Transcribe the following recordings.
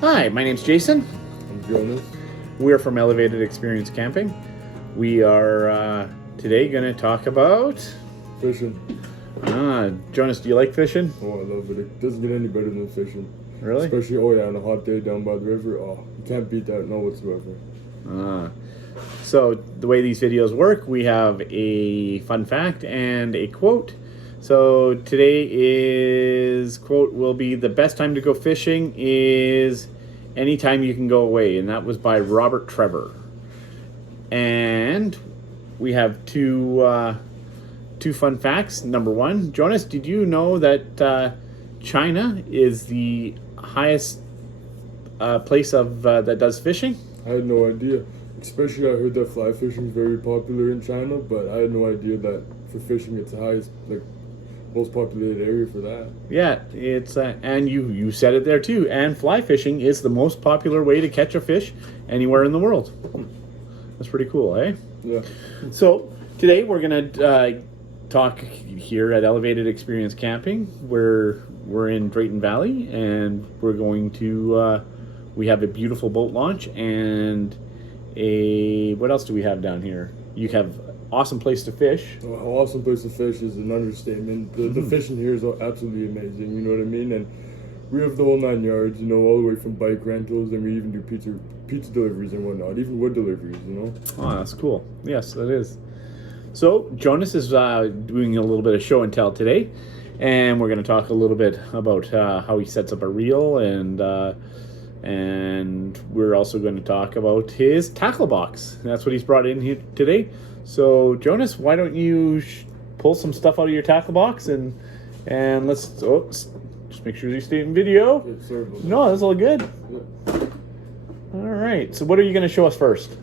Hi, my name's Jason. I'm Jonas. We're from Elevated Experience Camping. We are today going to talk about... Fishing. Jonas, do you like fishing? Oh, I love it. It doesn't get any better than fishing. Really? Especially, on a hot day down by the river. Oh, you can't beat that, no whatsoever. So the way these videos work, we have a fun fact and a quote. So today is quote will be the best time to go fishing is anytime you can go away, and that was by Robert Trevor. And we have two fun facts. Number one, Jonas, did you know that China is the highest place of that does fishing? I had no idea. Especially, I heard that fly fishing is very popular in China, but I had no idea that for fishing it's the highest, most populated area for that. Yeah, it's and you said it there too. And fly fishing is the most popular way to catch a fish anywhere in the world. That's pretty cool, eh? Yeah. So today we're gonna talk here at Elevated Experience Camping. We're in Drayton Valley, and we're going to we have a beautiful boat launch and what else do we have down here? You have awesome place to fish. Awesome place to fish is an understatement. The fishing here is absolutely amazing, you know what I mean? And we have the whole 9 yards, all the way from bike rentals, and we even do pizza deliveries and whatnot, even wood deliveries, Oh, that's cool. Yes, that is. So Jonas is doing a little bit of show and tell today, and we're going to talk a little bit about how he sets up a reel, and we're also going to talk about his tackle box. That's what he's brought in here today. So Jonas, why don't you pull some stuff out of your tackle box and let's just make sure you stay in video. No, that's all good. Yeah. All right. So what are you going to show us first?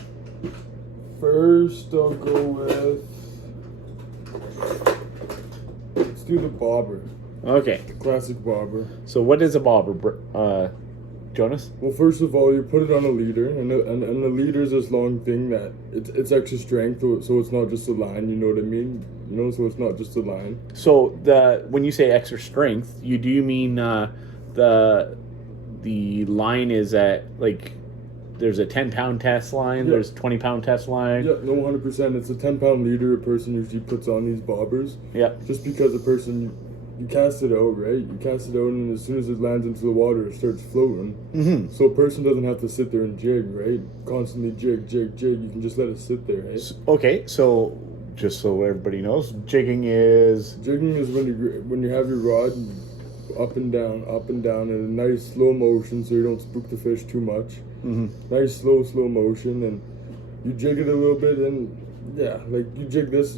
First, I'll go with. Let's do the bobber. Okay. The classic bobber. So what is a bobber, Jonas? Well, first of all, you put it on a leader, and the leader is this long thing that it's extra strength, so it's not just a line. You know what I mean? So it's not just a line. So when you say extra strength, do you mean the line is at there's a 10-pound test line, there's 20-pound test line? Yeah, no, 100%. It's a 10-pound leader a person usually puts on these bobbers. Yeah. Just because a person, you cast it out, right? You cast it out, and as soon as it lands into the water, it starts floating. Mm-hmm. So a person doesn't have to sit there and jig, right? Constantly jig. You can just let it sit there, right? Okay, so just so everybody knows, jigging is when you have your rod up and down in a nice slow motion, so you don't spook the fish too much. Mm-hmm. Nice slow motion, and you jig it a little bit, and you jig this,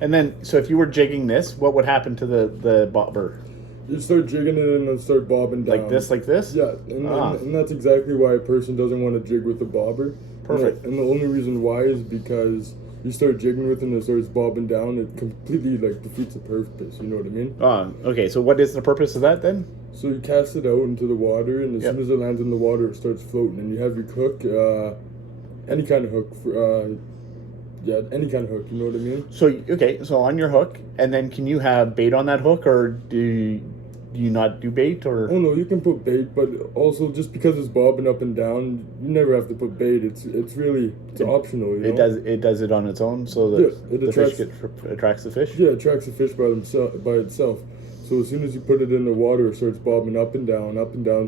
And then, so if you were jigging this, what would happen to the bobber? You start jigging it and then start bobbing down. Like this? Yeah, and that's exactly why a person doesn't want to jig with the bobber. Perfect. And the only reason why is because you start jigging with it and it starts bobbing down, it completely defeats the purpose, you know what I mean? Okay, so what is the purpose of that then? So you cast it out into the water, and as soon as it lands in the water, it starts floating, and you have your hook, any kind of hook, any kind of hook, you know what I mean? So on your hook, and then can you have bait on that hook, or do you not do bait, or? Oh no, you can put bait, but also just because it's bobbing up and down, you never have to put bait. It's optional. It does it on its own, so that the fish attracts the fish. Yeah, it attracts the fish by itself. So as soon as you put it in the water, it starts bobbing up and down.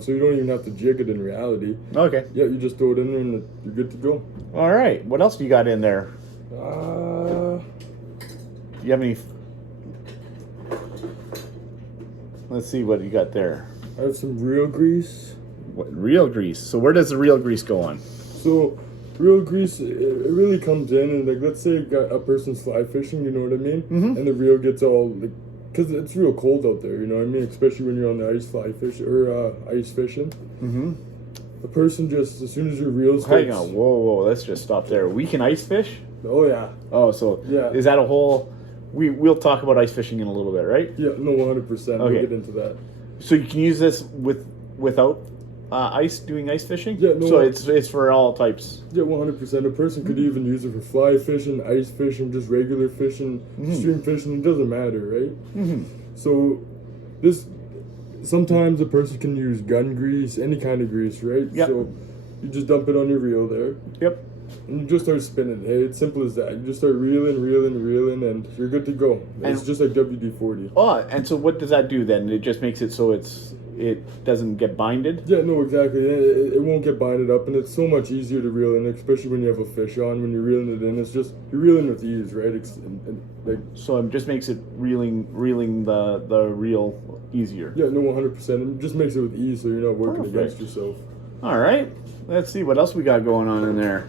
So you don't even have to jig it in reality. Okay. Yeah, you just throw it in there and you're good to go. All right. What else do you got in there? Do you have any? Let's see what you got there. I have some reel grease. What, reel grease? So where does the reel grease go on? So reel grease, it really comes in, and let's say a person's fly fishing, you know what I mean? Mm-hmm. And the reel gets all because it's real cold out there, you know what I mean? Especially when you're on the ice ice fishing. Mm-hmm. The person just, as soon as your reel starts... Hang on, whoa, let's just stop there. We can ice fish? Oh, yeah. Oh, so yeah. Is that a whole... We'll talk about ice fishing in a little bit, right? Yeah, no, 100%. Okay. We'll get into that. So you can use this without doing ice fishing? Yeah, no. So it's for all types? Yeah, 100%. A person could even use it for fly fishing, ice fishing, just regular fishing, stream fishing. It doesn't matter, right? Mm-hmm. So this sometimes a person can use gun grease, any kind of grease, right? Yep. So you just dump it on your reel there. Yep. And you just start spinning. Hey, it's simple as that. You just start reeling, and you're good to go. It's just like WD-40. Oh, and so what does that do then? It just makes it so it doesn't get binded? Yeah, no, exactly. It won't get binded up, and it's so much easier to reel in, especially when you have a fish on. When you're reeling it in, it's just, you're reeling with ease, right? So it just makes it reeling the reel easier. Yeah, no, 100%. It just makes it with ease, so you're not working against yourself. All right. Let's see what else we got going on in there.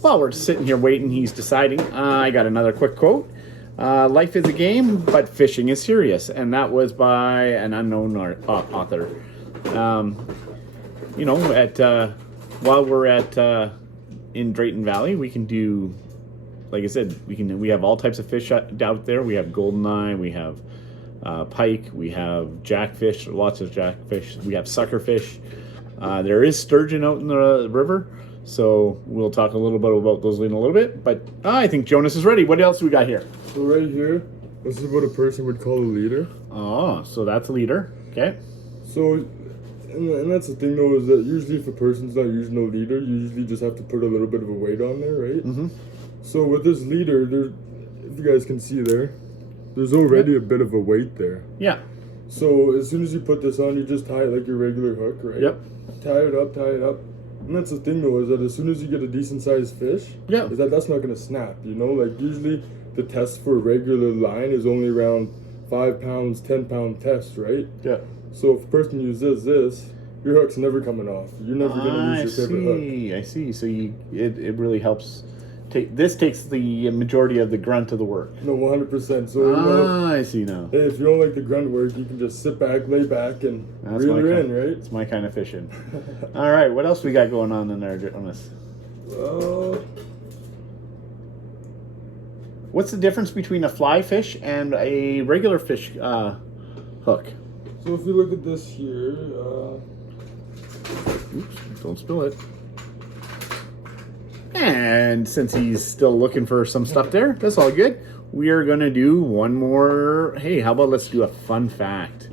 While we're sitting here waiting, he's deciding. I got another quick quote. Life is a game, but fishing is serious. And that was by an unknown author. You know, while we're in Drayton Valley, we can do, like I said, we have all types of fish out there. We have goldeneye, we have pike, we have jackfish, lots of jackfish. We have suckerfish. There is sturgeon out in the river. So we'll talk a little bit about those in a little bit. But I think Jonas is ready. What else do we got here? So right here, this is what a person would call a leader. Oh, so that's a leader. Okay. So, and that's the thing though, is that usually if a person's not using a leader, you usually just have to put a little bit of a weight on there, right? Mm-hmm. So with this leader, if you guys can see there's already a bit of a weight there. Yeah. So as soon as you put this on, you just tie it like your regular hook, right? Yep. Tie it up. And that's the thing though, is that as soon as you get a decent sized fish, yeah, is that's not going to snap, you know? Like usually the test for a regular line is only around 5 pounds, 10 pound test, right? Yeah. So if a person uses this, your hook's never coming off. You're never going to use your favorite hook. I see. So it really helps. This takes the majority of the grunt of the work. No, 100%. So I see now. Hey, if you don't like the grunt work, you can just sit back, lay back, and reel her in, right? It's my kind of fishing. All right, what else we got going on in there, Jonas? What's the difference between a fly fish and a regular fish hook? So if you look at this here, oops, don't spill it. And since he's still looking for some stuff there, that's all good. We are going to do one more. Hey, how about let's do a fun fact?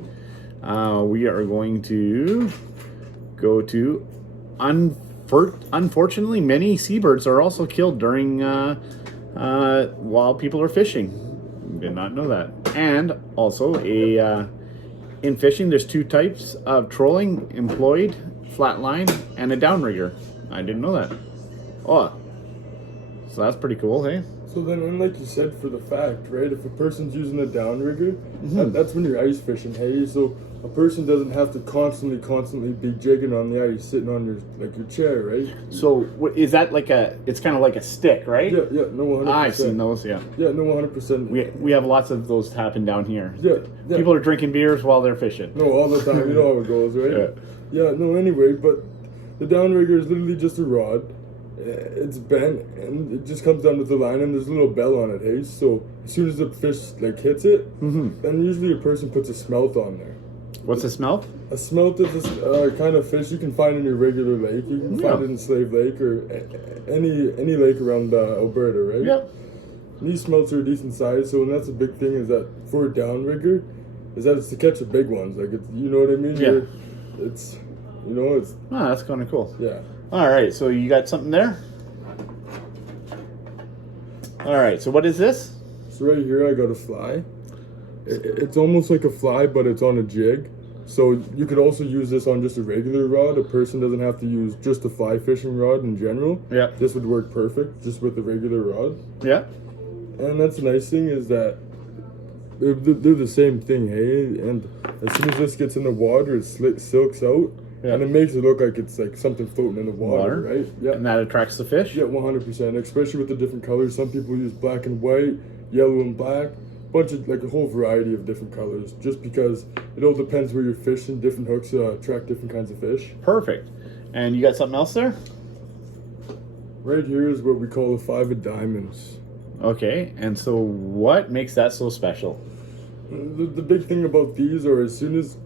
We are going to go to, unfortunately, many seabirds are also killed during, while people are fishing. Did not know that. And also, in fishing, there's 2 types of trolling employed, flatline, and a downrigger. I didn't know that. Oh, so that's pretty cool, hey? So then, and like you said, for the fact, right? If a person's using a downrigger, that's when you're ice fishing, hey? So a person doesn't have to constantly be jigging on the ice, sitting on your chair, right? So is that like it's kind of like a stick, right? Yeah, no, 100%. I've seen those, yeah. Yeah, no, 100%. We have lots of those happen down here. Yeah. People are drinking beers while they're fishing. No, all the time. You know how it goes, right? Yeah, no, anyway, but the downrigger is literally just a rod. It's bent and it just comes down with the line, and there's a little bell on it, hey? So as soon as the fish hits it, then usually a person puts a smelt on there. What's a smelt? A smelt is this kind of fish you can find in your regular lake. You can find it in Slave Lake or any lake around Alberta, right? Yeah. And these smelts are a decent size, so and that's a big thing is that for a downrigger, is that it's to catch the big ones. Like it's, you know what I mean? Yeah. It's, you know, it's. Oh, that's kind of cool. Yeah. All right, so you got something there? All right, so what is this? So right here I got a fly. It's almost like a fly, but it's on a jig. So you could also use this on just a regular rod. A person doesn't have to use just a fly fishing rod in general. Yeah. This would work perfect just with the regular rod. Yeah. And that's the nice thing is that they're the same thing, hey? And as soon as this gets in the water, it silks out. Yeah. And it makes it look like it's like something floating in the water, right? Yeah. And that attracts the fish? Yeah, 100%. Especially with the different colors. Some people use black and white, yellow and black. Bunch of, like a whole variety of different colors. Just because it all depends where you're fishing. Different hooks attract different kinds of fish. Perfect. And you got something else there? Right here is what we call a 5 of diamonds. Okay, and so what makes that so special? The big thing about these are as soon as,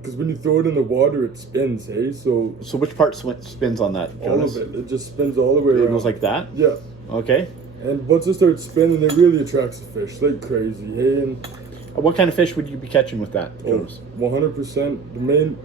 because when you throw it in the water, it spins, hey? So which part spins on that, Jonas? All of it. It just spins all the way around. It goes like that? Yeah. Okay. And once it starts spinning, it really attracts the fish like crazy, hey? And What kind of fish would you be catching with that, Jonas? 100%. The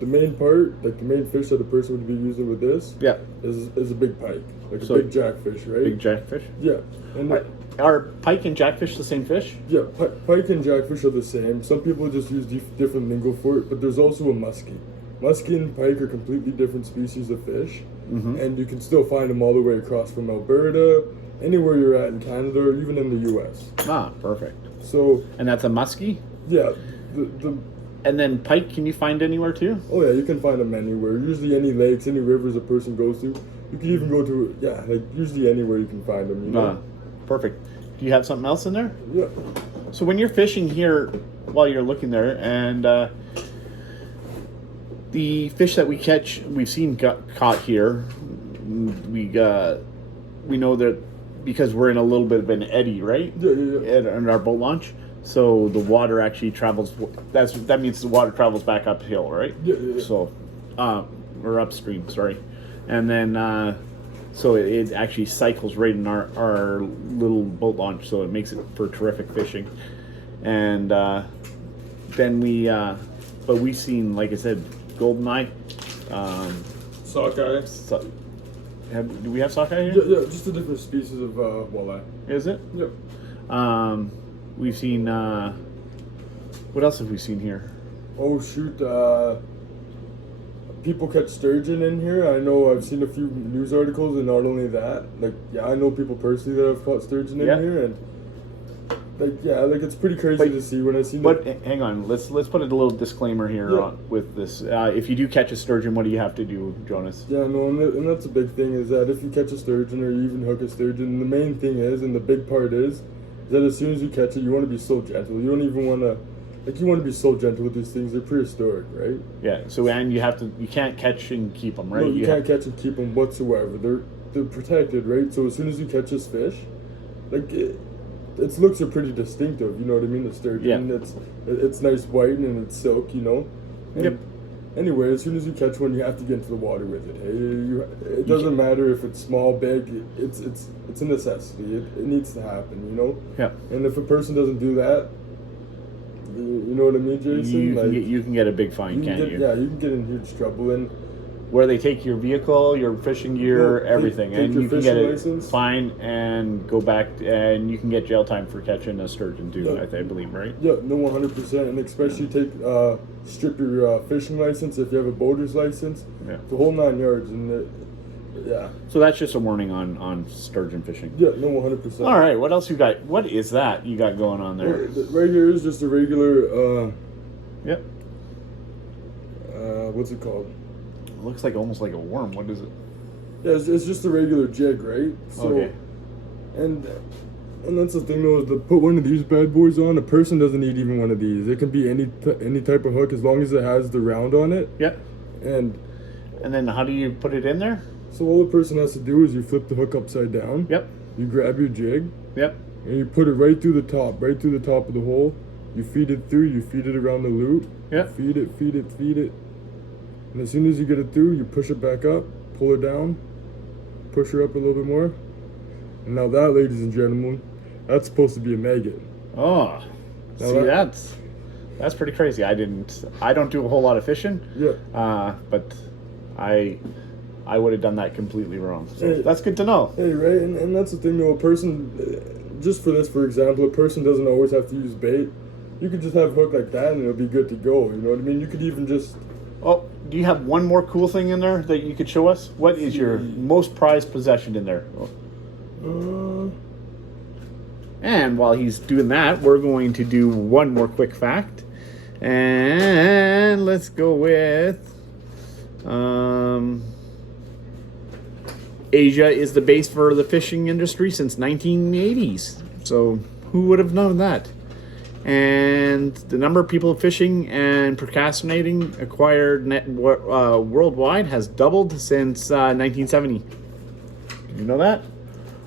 main part, like the main fish that a person would be using with this, Yeah. is a big pike, like So a big jackfish, right? Big jackfish? Yeah. And Are pike and jackfish the same fish? yeah, pike and jackfish are the same. Some people just use different lingo for it, but there's also a muskie. Muskie and pike are completely different species of fish, and you can still find them all the way across from Alberta, anywhere you're at in Canada, or even in the U.S. Ah, perfect. So And that's a muskie? yeah, the And then pike, can you find anywhere too? oh yeah, you can find them anywhere. Usually any lakes, any rivers a person goes to. You can even go to like usually anywhere you can find them. You know. Perfect. Do you have something else in there? Yeah. So when you're fishing here, while you're looking there, and the fish that we catch, we've seen caught here. We know that because we're in a little bit of an eddy, right? Yeah. In our boat launch, so the water actually travels. That means the water travels back uphill, right? Yeah. So, or upstream, sorry, and then so it actually cycles right in our little boat launch, so it makes it for terrific fishing. And then but we've seen, like I said, goldeneye. Sockeye. Do we have sockeye here? Yeah, just a different species of walleye. Is it? Yep. We've seen. What else have we seen here? Oh shoot! People catch sturgeon in here. I know I've seen a few news articles, and not only that, like I know people personally that have caught sturgeon in here, and like it's pretty crazy to see when I see. But hang on, let's put a little disclaimer here with this. If you do catch a sturgeon, what do you have to do, Jonas? Yeah, no, and that's a big thing is that if you catch a sturgeon or you even hook a sturgeon, the main thing is, and the big part is that as soon as you catch it, you want to be so gentle. You don't even want to. Like, you want to be so gentle with these things. They're prehistoric, right? Yeah. So, and you can't catch and keep them, right? No, you can't catch and keep them whatsoever. They're protected, right? So as soon as you catch this fish, like its looks are pretty distinctive. You know what I mean? The sturgeon, it's nice white and it's silk. You know. And anyway, as soon as you catch one, you have to get into the water with it. Hey, it doesn't matter if it's small, big. It's a necessity. It needs to happen. You know. Yeah. And if a person doesn't do that, you know what I mean, Jason? You can get a big fine, can't you? Yeah, you can get in huge trouble. And where they take your vehicle, your fishing gear, everything, take and your you can get license. a fine and go back, and you can get jail time for catching a sturgeon too. I believe, right? Yeah, no, 100%, and especially strip your fishing license if you have a boater's license. Yeah, the whole 9 yards, and yeah. So that's just a warning on sturgeon fishing. Yeah, no, 100%. All right, what else you got? What is that you got going on there? Right here is just a regular. Yep. What's it called? It looks like almost like a worm. What is it? Yeah, it's just a regular jig, right? So, okay. And that's the thing though, is to put one of these bad boys on, a person doesn't need even one of these. It can be any type of hook as long as it has the round on it. Yep. And then how do you put it in there? So all the person has to do is you flip the hook upside down. Yep. You grab your jig. Yep. And you put it right through the top of the hole. You feed it through. You feed it around the loop. Yep. Feed it. And as soon as you get it through, you push it back up, pull her down, push her up a little bit more. And now that, ladies and gentlemen, that's supposed to be a maggot. Oh, now see, that's pretty crazy. I don't do a whole lot of fishing. Yeah. But I would have done that completely wrong. So that's good to know. Hey, right, and that's the thing though, a person, just for this, for example, a person doesn't always have to use bait. You could just have a hook like that and it'll be good to go, you know what I mean? You could even just... Oh, do you have one more cool thing in there that you could show us? What is your most prized possession in there? And while he's doing that, we're going to do one more quick fact. And let's go with... Asia is the base for the fishing industry since 1980s. So who would have known that? And the number of people fishing and procrastinating acquired worldwide has doubled since 1970. Did you know that?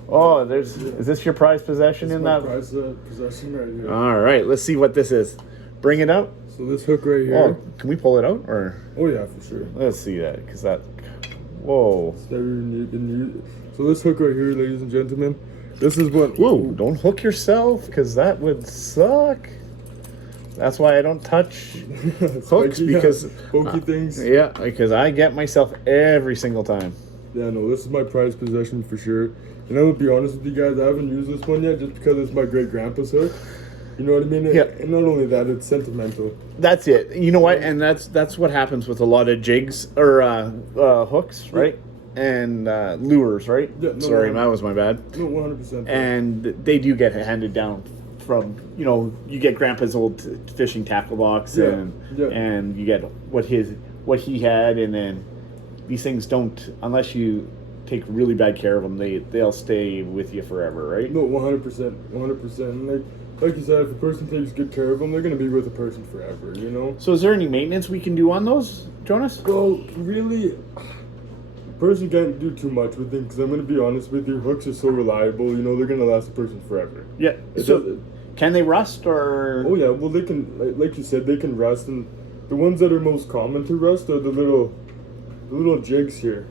Oh, is this your prized possession in that? Prized possession right here. All right, let's see what this is. Bring it out. So this hook right here. Oh, can we pull it out or? Oh yeah, for sure. Let's see that, because that. Whoa. So this hook right here, ladies and gentlemen, this is what... Whoa, don't hook yourself, because that would suck. That's why I don't touch hooks, Spiky, because pokey things. yeah, because I get myself every single time. Yeah, no, this is my prized possession for sure. And I will be honest with you guys, I haven't used this one yet just because it's my great grandpa's hook. You know what I mean? Yeah. And not only that, it's sentimental. That's it. You know what? And that's what happens with a lot of jigs or hooks, right? And lures, right? Yeah, no, Sorry, no. that was my bad. No, 100%. And they do get handed down from, you get Grandpa's old fishing tackle box, Yeah, yeah. and you get what he had, and then these things don't, unless you take really bad care of them, they'll stay with you forever, right? No, 100%. 100%. And like you said, if a person takes good care of them, they're going to be with a person forever, you know? So is there any maintenance we can do on those, Jonas? Well, really, a person can't do too much with them because I'm going to be honest with you, hooks are so reliable, you know, they're going to last a person forever. Yeah. It So does- can they rust or? Oh, yeah, well, they can, like you said, they can rust, and the ones that are most common to rust are the little jigs here.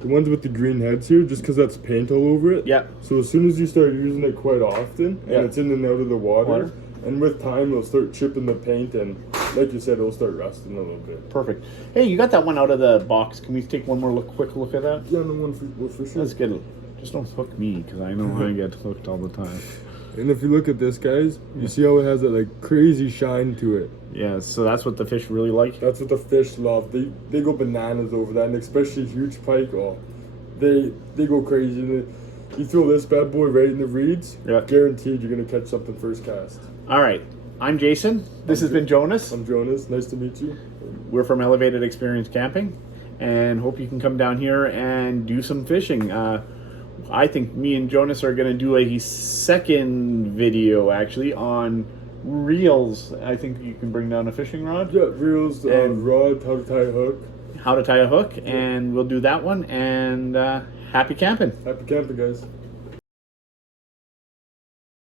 The ones with the green heads here, just because that's paint all over it. Yeah. So as soon as you start using it quite often, and Yeah. it's in and out of the water, Water. and with time it'll start chipping the paint, and like you said, it'll start rusting a little bit. Perfect. Hey, you got that one out of the box. Can we take one more quick look at that? Yeah, no one for sure. Let's get it. Just don't hook me, because I know I get hooked all the time. And if you look at this, guys, you see how it has that like crazy shine to it. Yeah, so that's what the fish really like. That's what the fish love. They go bananas over that, and especially huge pike. Oh, they go crazy. And you throw this bad boy right in the reeds, Yeah. guaranteed you're gonna catch something first cast. All right. I'm Jason. This has been Jonas. I'm Jonas. Nice to meet you. We're from Elevated Experience Camping, and hope you can come down here and do some fishing. I think me and Jonas are going to do a second video, actually, on reels. I think you can bring down a fishing rod. Yeah, reels, And- rod, how to tie a hook. How to tie a hook, and we'll do that one. And happy camping. Happy camping, guys.